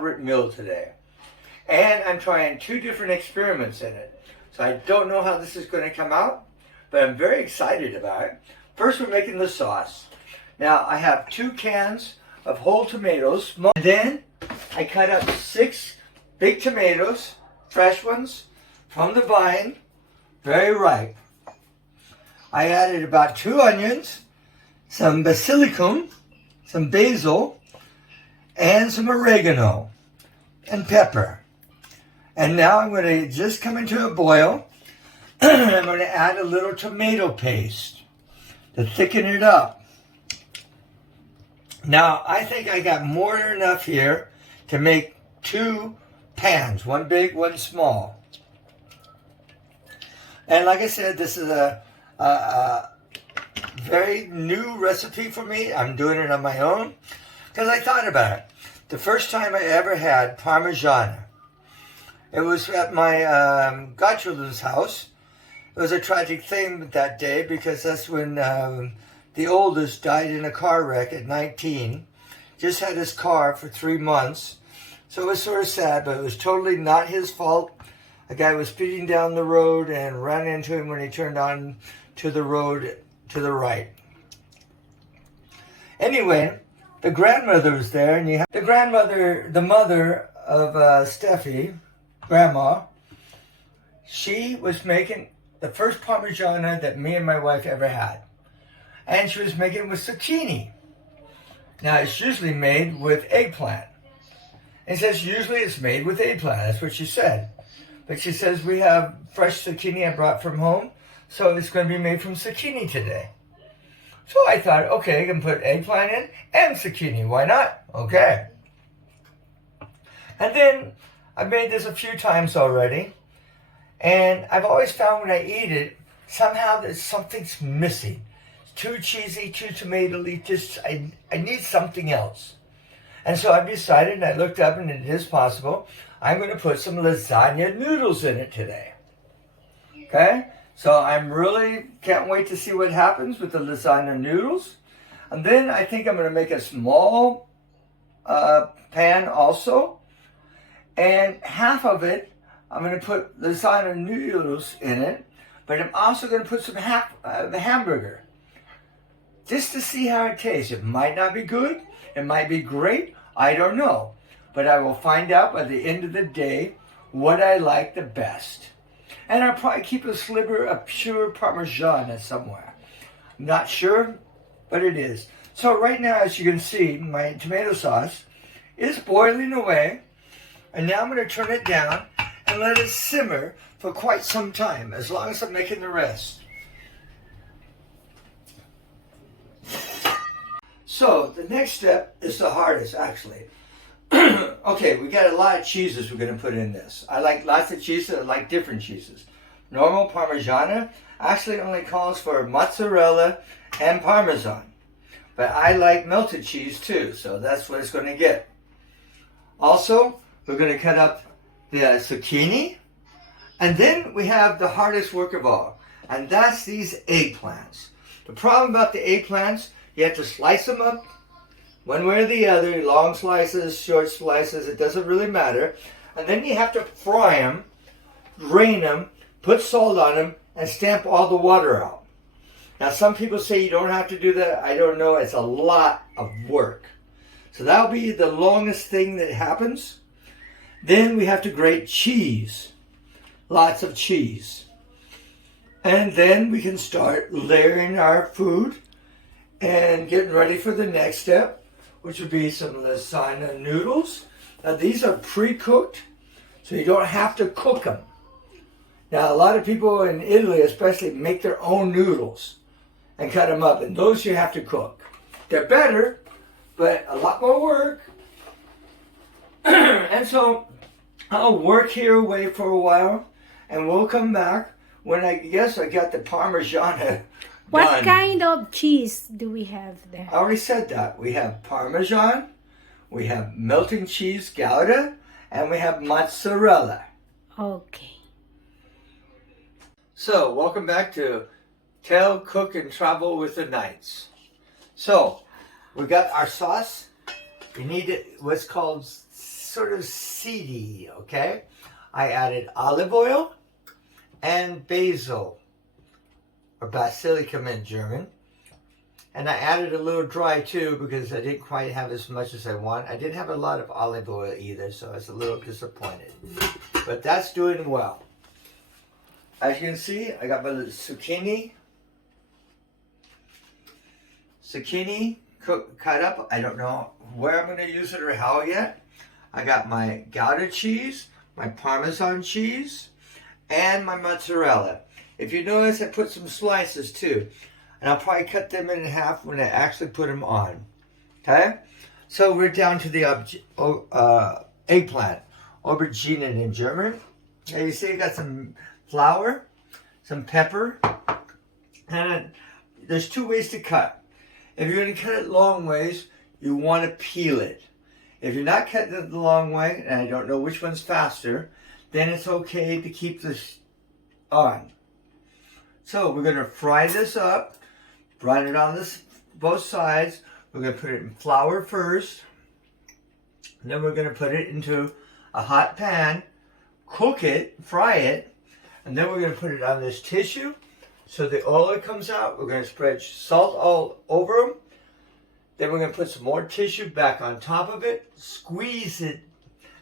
elaborate meal today. And I'm trying 2 different experiments in it. So I don't know how this is going to come out, but I'm very excited about it. First, we're making the sauce. Now, I have 2 cans of whole tomatoes. And then I cut up 6 big tomatoes, fresh ones, from the vine, very ripe. I added about 2 onions, some basilicum, some basil, and some oregano and pepper. And now I'm going to just come into a boil. I'm going to add a little tomato paste to thicken it up. Now, I think I got more than enough here to make 2 pans, one big, one small. And like I said, this is a very new recipe for me. I'm doing it on my own because I thought about it. The first time I ever had parmigiana, it was at my godchildren's house. It was a tragic thing that day because that's when the oldest died in a car wreck at 19. Just had his car for 3 months. So it was sort of sad, but it was totally not his fault. A guy was speeding down the road and ran into him when he turned on to the road to the right. Anyway, the grandmother was there, and you have the grandmother, the mother of Steffi, Grandma. She was making the first parmigiana that me and my wife ever had. And she was making it with zucchini. Now, it's usually made with eggplant. It says usually it's made with eggplant. That's what she said. But she says we have fresh zucchini I brought from home, so it's going to be made from zucchini today. So I thought, okay, I can put eggplant in and zucchini. Why not? Okay. And then I've made this a few times already, and I've always found when I eat it, somehow that something's missing. It's too cheesy, too tomatoey, just I need something else. And so I've decided, and I looked up, and it is possible, I'm going to put some lasagna noodles in it today. Okay? So I'm really can't wait to see what happens with the lasagna noodles. And then I think I'm going to make a small pan also. And half of it, I'm going to put lasagna noodles in it. But I'm also going to put some hamburger. Just to see how it tastes. It might not be good. It might be great. I don't know. But I will find out by the end of the day what I like the best. And I'll probably keep a sliver of pure Parmigiana somewhere. I'm not sure, but it is. So right now, as you can see, my tomato sauce is boiling away. And now I'm going to turn it down and let it simmer for quite some time, as long as I'm making the rest. So the next step is the hardest, actually. Okay, we got a lot of cheeses we're going to put in this. I like lots of cheeses. I like different cheeses. Normal Parmigiana actually only calls for mozzarella and Parmesan. But I like melted cheese too, so that's what it's going to get. Also, we're going to cut up the zucchini. And then we have the hardest work of all, and that's these eggplants. The problem about the eggplants, you have to slice them up one way or the other, long slices, short slices, it doesn't really matter. And then you have to fry them, drain them, put salt on them, and stamp all the water out. Now, some people say you don't have to do that. I don't know. It's a lot of work. So that'll be the longest thing that happens. Then we have to grate cheese. Lots of cheese. And then we can start layering our food and getting ready for the next step, which would be some lasagna noodles. Now, these are pre-cooked, so you don't have to cook them. Now, a lot of people in Italy especially make their own noodles and cut them up, and those you have to cook. They're better, but a lot more work. And so I'll work here away for a while, and we'll come back when I guess I got the Parmigiana What done. kind of cheese do we have there? I already said that. We have Parmesan, we have melting cheese Gouda, and we have mozzarella. Okay. So, welcome back to Tell, Cook, and Travel with the Knights. So, we got our sauce. We need what's called sort of seedy, okay? I added olive oil and basil, or basilicum in German. And I added a little dry too because I didn't quite have as much as I want. I didn't have a lot of olive oil either, so I was a little disappointed. But that's doing well. As you can see, I got my little zucchini. Cut up. I don't know where I'm going to use it or how yet. I got my Gouda cheese, my Parmesan cheese, and my mozzarella. If you notice, I put some slices too. And I'll probably cut them in half when I actually put them on. Okay? So we're down to the eggplant. Aubergine in German. And you see I got some flour, some pepper, and there's two ways to cut. If you're going to cut it long ways, you want to peel it. If you're not cutting it the long way, and I don't know which one's faster, then it's okay to keep this on. So we're going to fry this up. Run it on both sides. We're going to put it in flour first. And then we're going to put it into a hot pan, cook it, fry it, and then we're going to put it on this tissue so the oil comes out. We're going to spread salt all over them. Then we're going to put some more tissue back on top of it, squeeze it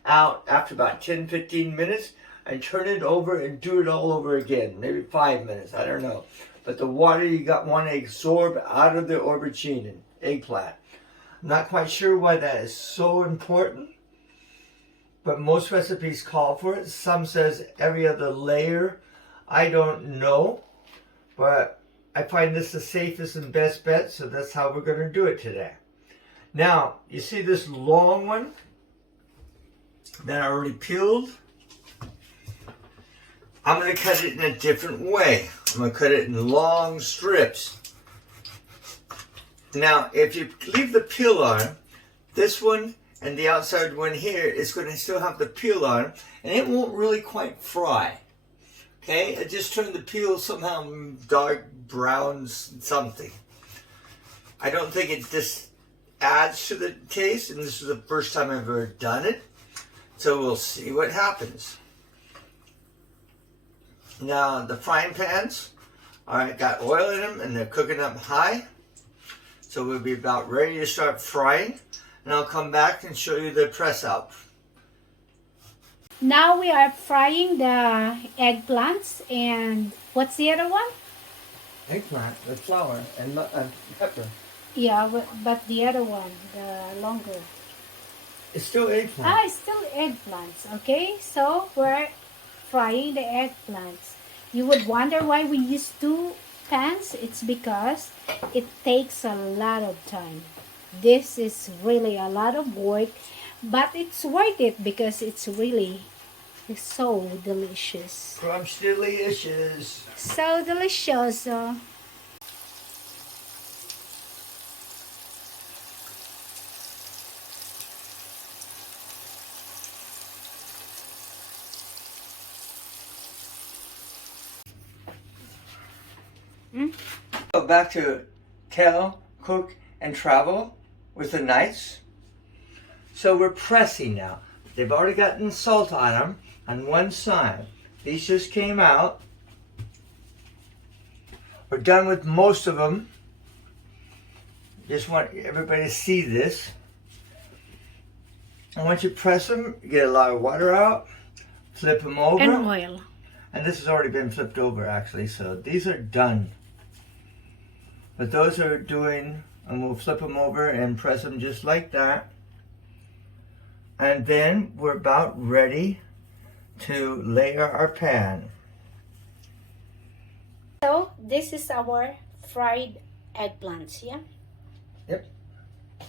out after about 10-15 minutes, and turn it over and do it all over again. Maybe 5 minutes, I don't know. But the water you want to absorb out of the aubergine and eggplant. I'm not quite sure why that is so important, but most recipes call for it. Some says every other layer. I don't know, but I find this the safest and best bet, so that's how we're going to do it today. Now, you see this long one that I already peeled? I'm going to cut it in a different way. I'm going to cut it in long strips. Now, if you leave the peel on, this one and the outside one here is going to still have the peel on, and it won't really quite fry. Okay? I just turned the peel somehow dark brown something. I don't think it just adds to the taste, and this is the first time I've ever done it. So we'll see what happens. Now, the frying pans, got oil in them and they're cooking up high. So we'll be about ready to start frying. And I'll come back and show you the press out. Now we are frying the eggplants, and what's the other one? Eggplant with flour and pepper. Yeah, but the other one, the longer. It's still eggplant. It's still eggplants, okay? So we're frying the eggplants. You would wonder why we use two pans. It's because it takes a lot of time. This is really a lot of work, but it's worth it because it's so delicious. Delicious. So delicious. So back to tell, cook, and travel with the Knights. So we're pressing now. They've already gotten salt on them on one side. These just came out. We're done with most of them. Just want everybody to see this. And once you press them, you get a lot of water out. Flip them over. And oil. And this has already been flipped over actually, so these are done. But those are doing, and we'll flip them over and press them just like that. And then we're about ready to layer our pan. So this is our fried eggplants, yeah? Yep.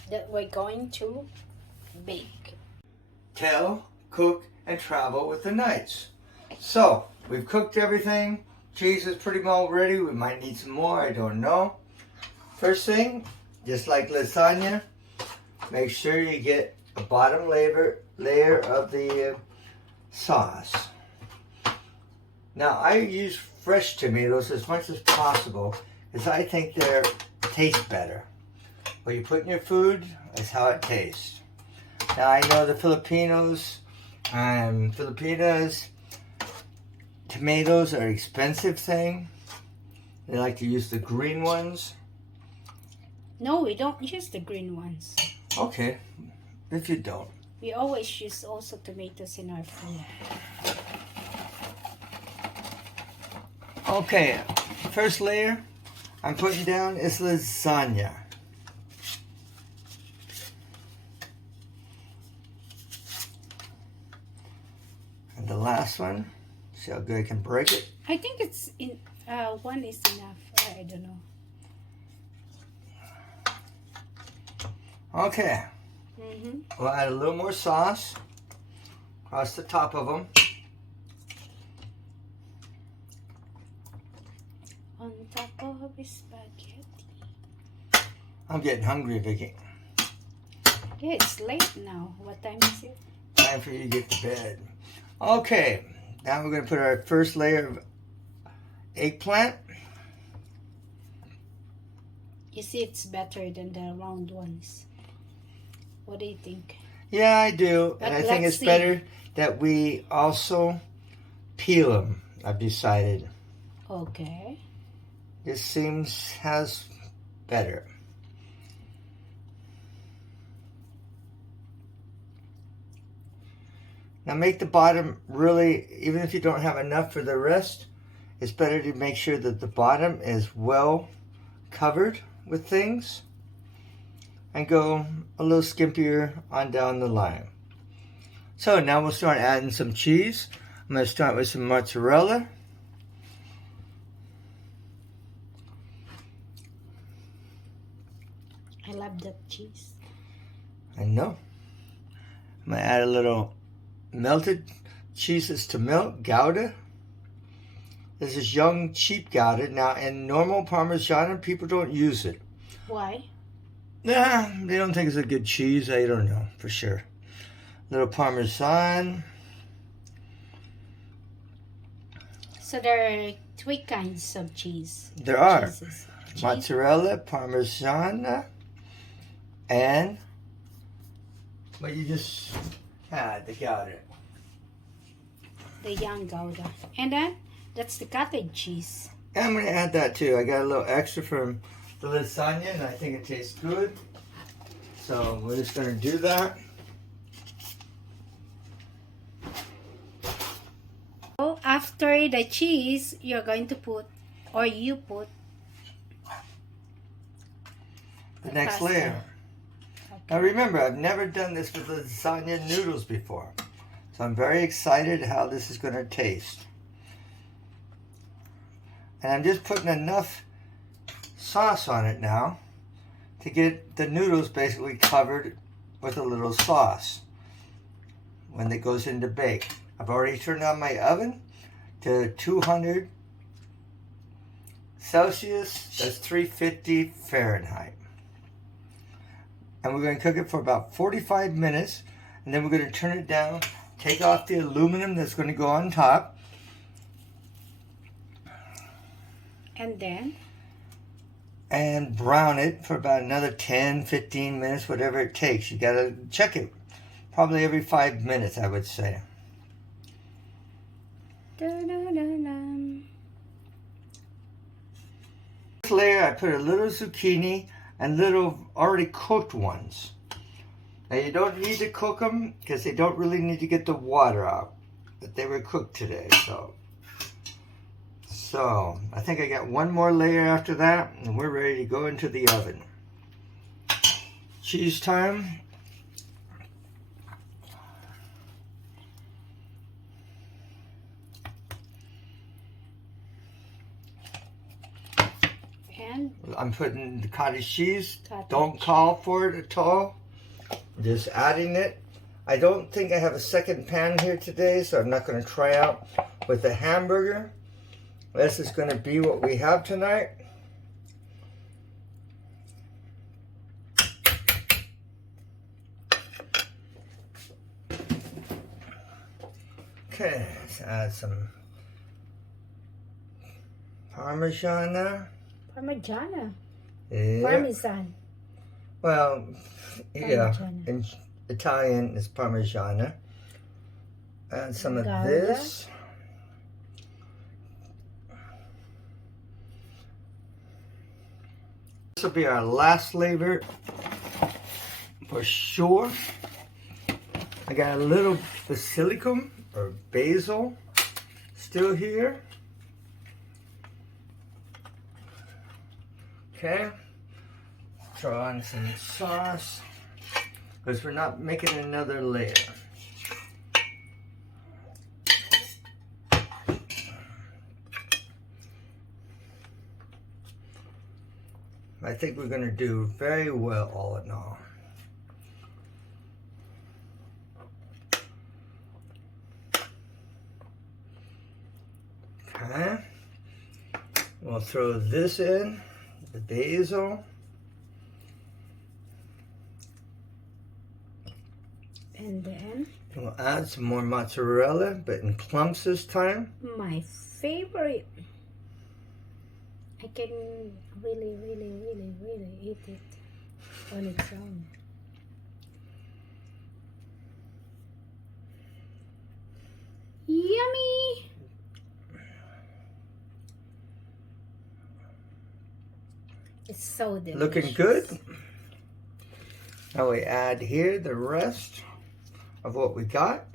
That we're going to bake. Tell, cook, and travel with the Knights. So, we've cooked everything. Cheese is pretty well ready. We might need some more, I don't know. First thing, just like lasagna, make sure you get a bottom layer of the sauce. Now, I use fresh tomatoes as much as possible because I think they taste better. What you put in your food is how it tastes. Now I know the Filipinos and Filipinas, tomatoes are an expensive thing. They like to use the green ones. No, we don't use the green ones. Okay, if you don't. We always use also tomatoes in our food. Okay, first layer I'm putting down is lasagna. And the last one, see how good I can break it? I think it's in one is enough. I don't know. Okay, we'll add a little more sauce across the top of them. On top of a spaghetti. I'm getting hungry, Vicky. Yeah, it's late now. What time is it? Time for you to get to bed. Okay, now we're going to put our first layer of eggplant. You see, it's better than the round ones. What do you think? Yeah, I do. But And I think let's it's see. better that we also peel them, I've decided. Okay. This seems has better. Now make the bottom really, even if you don't have enough for the rest, it's better to make sure that the bottom is well covered with things and go a little skimpier on down the line. So now we'll start adding some cheese. I'm going to start with some mozzarella. I love that cheese. I know. I'm going to add a little melted cheeses to milk, Gouda. This is young, cheap Gouda. Now, in normal Parmigiana, people don't use it. Why? Nah, they don't think it's a good cheese. I don't know for sure. Little Parmesan. So there are three kinds of cheese. There are. Cheeses. Cheese. Mozzarella, Parmesan, and what you just had, the Gouda. The young Gouda. And then, that's the cottage cheese. And I'm going to add that too. I got a little extra from the lasagna, and I think it tastes good. So we're just going to do that. So after the cheese, you're going to put, or you put, The next pasta. layer. Okay. Now remember, I've never done this with lasagna noodles before. So I'm very excited how this is going to taste. And I'm just putting enough sauce on it now to get the noodles basically covered with a little sauce when it goes into bake. I've already turned on my oven to 200 Celsius, that's 350 Fahrenheit. And we're going to cook it for about 45 minutes, and then we're going to turn it down, take off the aluminum that's going to go on top. And then, And brown it for about another 10, 15 minutes, whatever it takes. You got to check it probably every 5 minutes, I would say. da-da-da-dum. This layer, I put a little zucchini and little already cooked ones. Now you don't need to cook them because they don't really need to get the water out. But they were cooked today, So I think I got one more layer after that, and we're ready to go into the oven. Cheese time. And I'm putting the cottage cheese. Cottage. Don't call for it at all. Just adding it. I don't think I have a second pan here today, so I'm not going to try out with the hamburger. This is going to be what we have tonight. Okay, let's add some Parmigiana. Parmigiana. Yeah. Parmesan. Well, yeah, Parmigiana. in Italian is parmigiana. And some of Gouda. this. This will be our last flavor for sure. I got a little basilicum or basil still here. Okay. Throw on some sauce because we're not making another layer. I think we're going to do very well all in all. Okay. We'll throw this in, the basil. And then We'll add some more mozzarella, but in clumps this time. my favorite. I can really eat it on its own. Yummy! It's so delicious. Looking good. Now we add here the rest of what we got.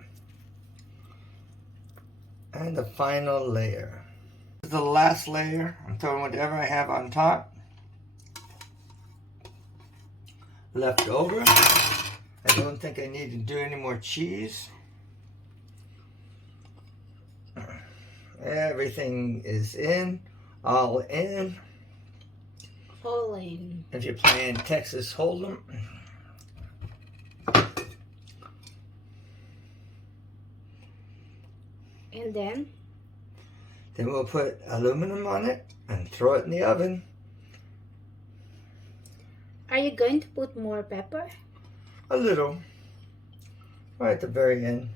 And the final layer. This is the last layer. I'm throwing whatever I have on top. Left over. I don't think I need to do any more cheese. Everything is in, all in. All in. If you're playing Texas Hold'em. And then we'll put aluminum on it and throw it in the oven. are you going to put more pepper? A little. Right at the very end.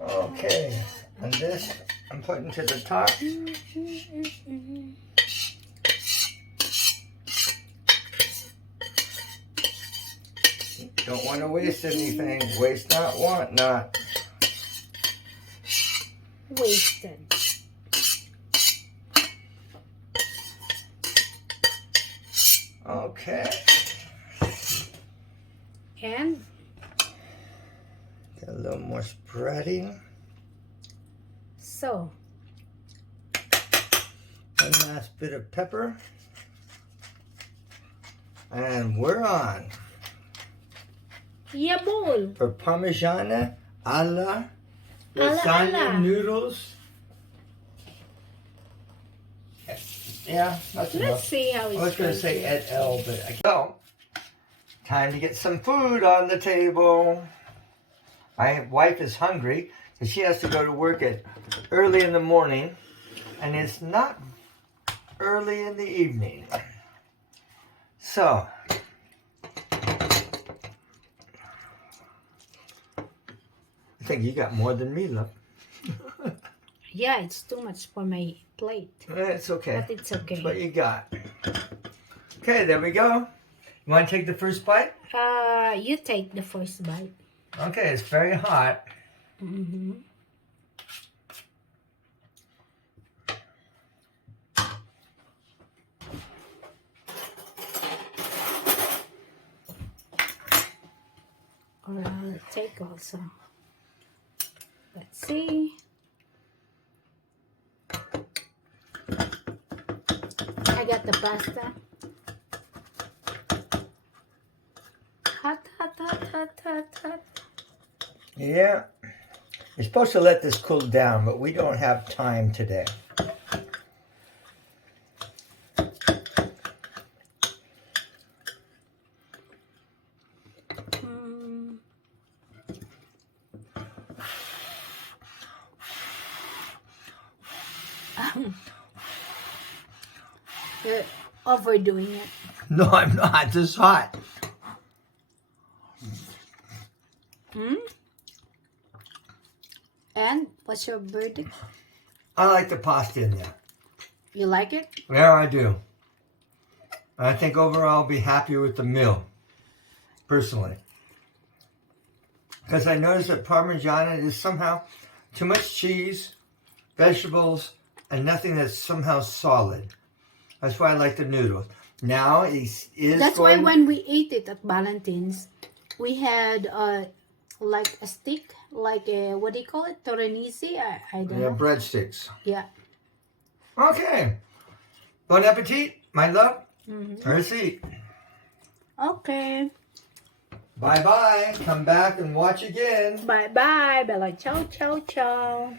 Okay. And this I'm putting to the top. Don't want to waste anything. Waste not, want not. Wasted. Okay. And Get a little more spreading. so One last bit of pepper. And we're on. yeah, bowl. For parmigiana alla lasagna alla. noodles. Yeah, that's Let's enough. see how it's I was going to say to. et al, but I don't. Time to get some food on the table. My wife is hungry, so she has to go to work at early in the morning, and it's not early in the evening. So, I think you got more than me, love. Yeah, it's too much for my plate. It's okay. But it's okay. That's what you got. Okay, there we go. You want to take the first bite? You take the first bite. Okay, it's very hot. Mm-hmm. Or I'll take also. Let's see. I got the pasta. Hot, hot, hot, hot, hot, hot. Yeah. You're supposed to let this cool down, but we don't have time today. You're overdoing it. No, I'm not. This is hot. And what's your verdict? I like the pasta in there. You like it? Yeah, I do. I think overall I'll be happy with the meal, personally. Because I noticed that Parmigiana is somehow too much cheese, vegetables, and nothing that's somehow solid. That's why I like the noodles. Now That's why when we ate it at Valentine's, we had like a stick, like a, what do you call it? Torinese? I don't know. breadsticks. Yeah. Okay. Bon appetit, my love. Mm-hmm. Let's eat. Okay. Bye-bye. Come back and watch again. Bye-bye. Bella. Ciao, ciao, ciao.